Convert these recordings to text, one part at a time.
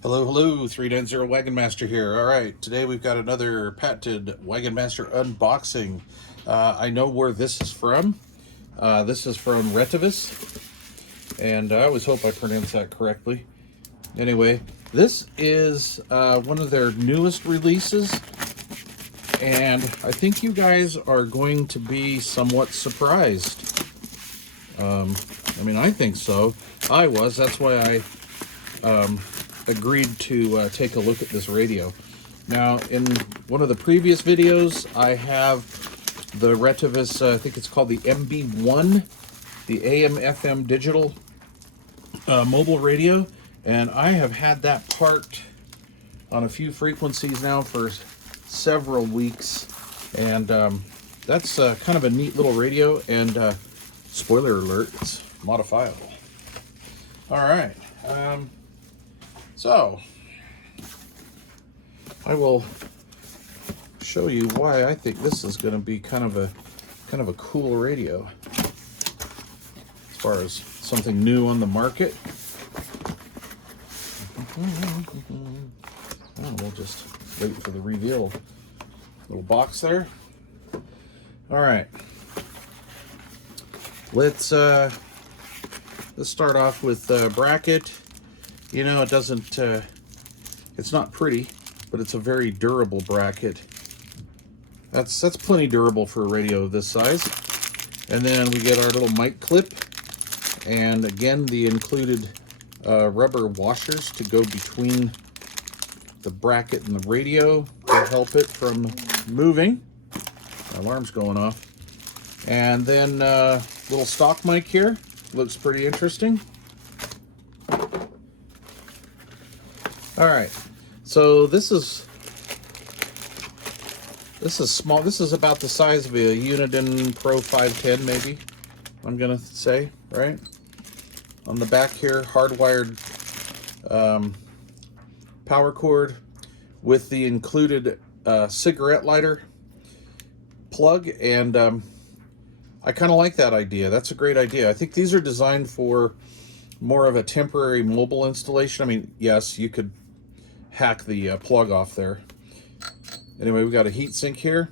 Hello, hello, 390 Wagon Master here. All right, today we've got another patented Wagon Master unboxing. I know where this is from. This is from Retevis, and I always hope I pronounce that correctly. Anyway, this is one of their newest releases, and I think you guys are going to be somewhat surprised. I think so. I was. That's why I agreed to take a look at this radio. Now, in one of the previous videos, I have the Retevis, I think it's called the MB-1, the AM/FM digital mobile radio, and I have had that parked on a few frequencies now for several weeks, and that's kind of a neat little radio, and spoiler alert, it's modifiable. All right. So, I will show you why I think this is going to be kind of a cool radio as far as something new on the market. Oh, we'll just wait for the reveal. Little box there. All right. Let's start off with bracket. You know, it doesn't, it's not pretty, but it's a very durable bracket. That's plenty durable for a radio of this size. And then we get our little mic clip, and again, the included rubber washers to go between the bracket and the radio to help it from moving. My alarm's going off. And then little stock mic here. Looks pretty interesting. All right, so this is small. This is about the size of a Uniden Pro 510, maybe, I'm gonna say, right? On the back here, hardwired power cord with the included cigarette lighter plug, and I kind of like that idea. That's a great idea. I think these are designed for more of a temporary mobile installation. I mean, yes, you could hack the plug off there. Anyway, we got a heat sink here,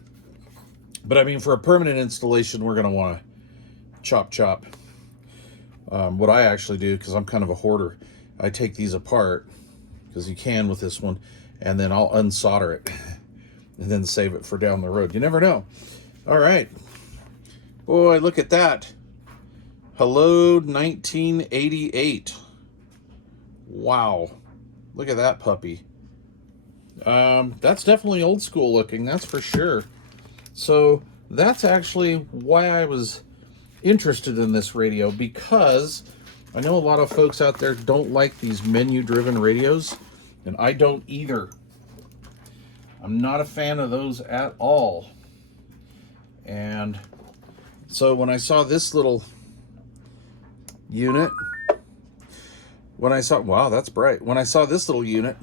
but I mean, for a permanent installation, we're going to want to chop. What I actually do, because I'm kind of a hoarder, I take these apart, because you can with this one, and then I'll unsolder it and then save it for down the road. You never know. All right. Boy, look at that. Hello 1988. Wow. Look at that puppy. That's definitely old school looking, that's for sure. So that's actually why I was interested in this radio, because I know a lot of folks out there don't like these menu-driven radios, and I don't either. I'm not a fan of those at all. And so when I saw this little unit, wow, that's bright. When I saw this little unit,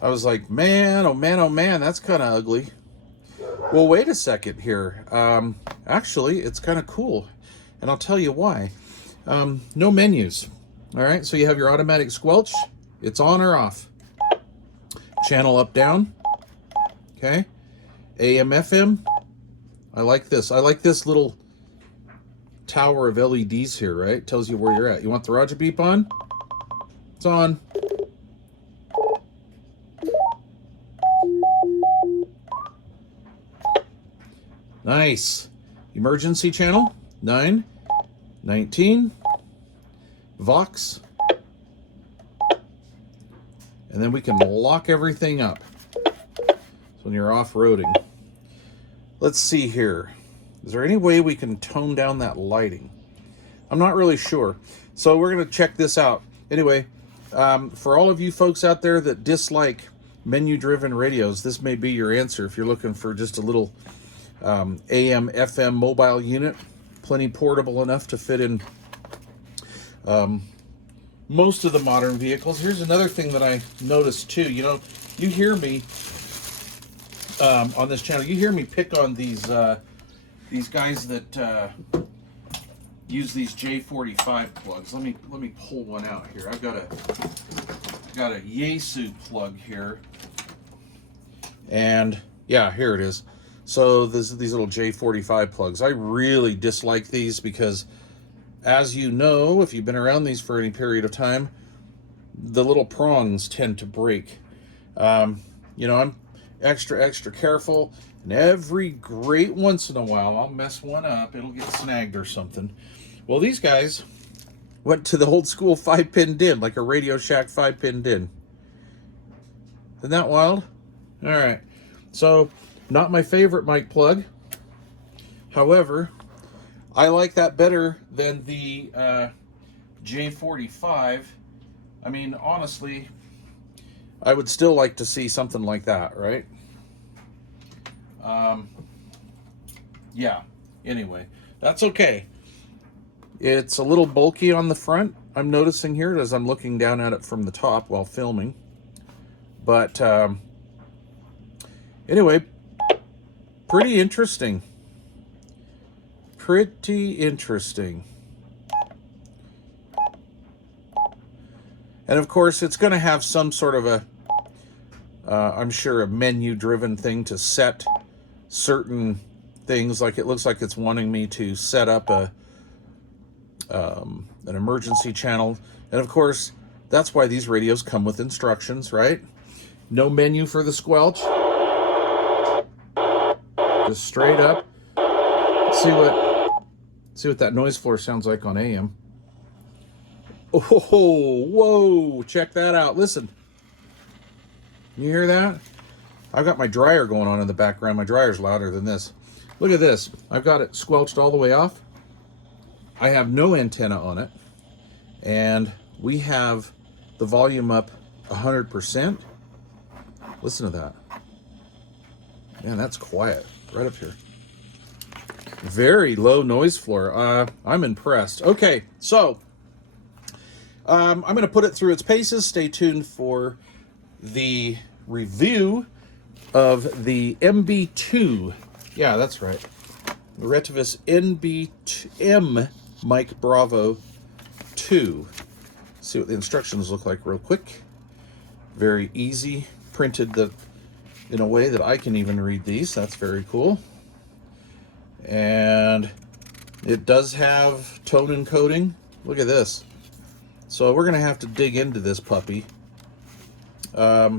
I was like, man, oh man, oh man, that's kind of ugly. Well, wait a second here. Actually, it's kind of cool, and I'll tell you why. No menus. All right, so you have your automatic squelch. It's on or off. Channel up, down. Okay. AM, FM. I like this. I like this little tower of LEDs here, right? Tells you where you're at. You want the Roger beep on? It's on. Nice. Emergency channel, 9, 19, Vox. And then we can lock everything up. So when you're off-roading. Let's see here. Is there any way we can tone down that lighting? I'm not really sure. So we're going to check this out. Anyway, for all of you folks out there that dislike menu-driven radios, this may be your answer if you're looking for just a little AM, FM mobile unit. Plenty portable enough to fit in most of the modern vehicles. Here's another thing that I noticed too. You know, you hear me on this channel, you hear me pick on these guys that use these J45 plugs. Let me pull one out here. I've got got a Yaesu plug here. And yeah, here it is. So these little J45 plugs. I really dislike these because, as you know, if you've been around these for any period of time, the little prongs tend to break. You know, I'm extra careful, and every great once in a while I'll mess one up. It'll get snagged or something. Well, these guys went to the old school 5-pin DIN, like a Radio Shack 5-pin DIN. Isn't that wild? All right, so not my favorite mic plug. However, I like that better than the J45. I mean, honestly, I would still like to see something like that, right? Yeah, anyway, that's okay. It's a little bulky on the front, I'm noticing here as I'm looking down at it from the top while filming. But anyway, pretty interesting. Pretty interesting. And of course, it's going to have some sort of a, I'm sure, a menu-driven thing to set certain things. Like it looks like it's wanting me to set up an emergency channel. And of course, that's why these radios come with instructions, right? No menu for the squelch. Just straight up. Let's see what that noise floor sounds like on AM. Oh, whoa, check that out. Listen. You hear that? I've got my dryer going on in the background. My dryer's louder than this. Look at this. I've got it squelched all the way off. I have no antenna on it. And we have the volume up 100%. Listen to that. Man, that's quiet. Right up here. Very low noise floor. I'm impressed. Okay, so I'm going to put it through its paces. Stay tuned for the review of the MB-2. Yeah, that's right. The Retevis MB-2 Mic Bravo 2. See what the instructions look like real quick. Very easy. Printed in a way that I can even read these. That's very cool. And it does have tone encoding. Look at this. So we're going to have to dig into this puppy. But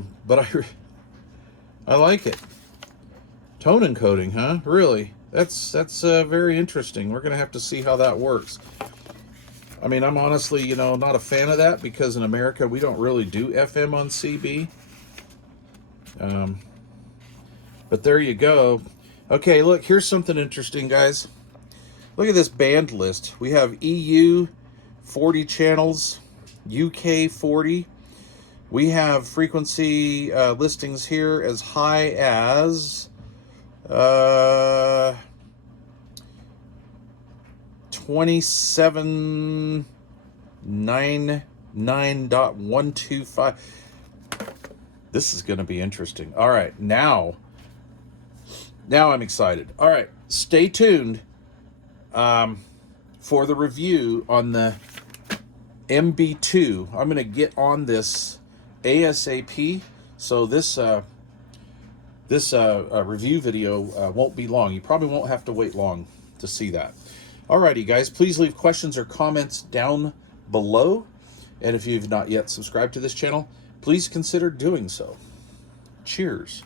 I like it. Tone encoding, huh? Really? That's very interesting. We're going to have to see how that works. I mean, I'm honestly, you know, not a fan of that because in America we don't really do FM on CB. But there you go. Okay, look, here's something interesting, guys. Look at this band list. We have EU 40 channels, UK 40. We have frequency listings here as high as 2799.125. This is going to be interesting. All right, now I'm excited. All right, stay tuned for the review on the MB-2. I'm going to get on this ASAP, so this review video won't be long. You probably won't have to wait long to see that. Alrighty, guys, please leave questions or comments down below. And if you've not yet subscribed to this channel, please consider doing so. Cheers.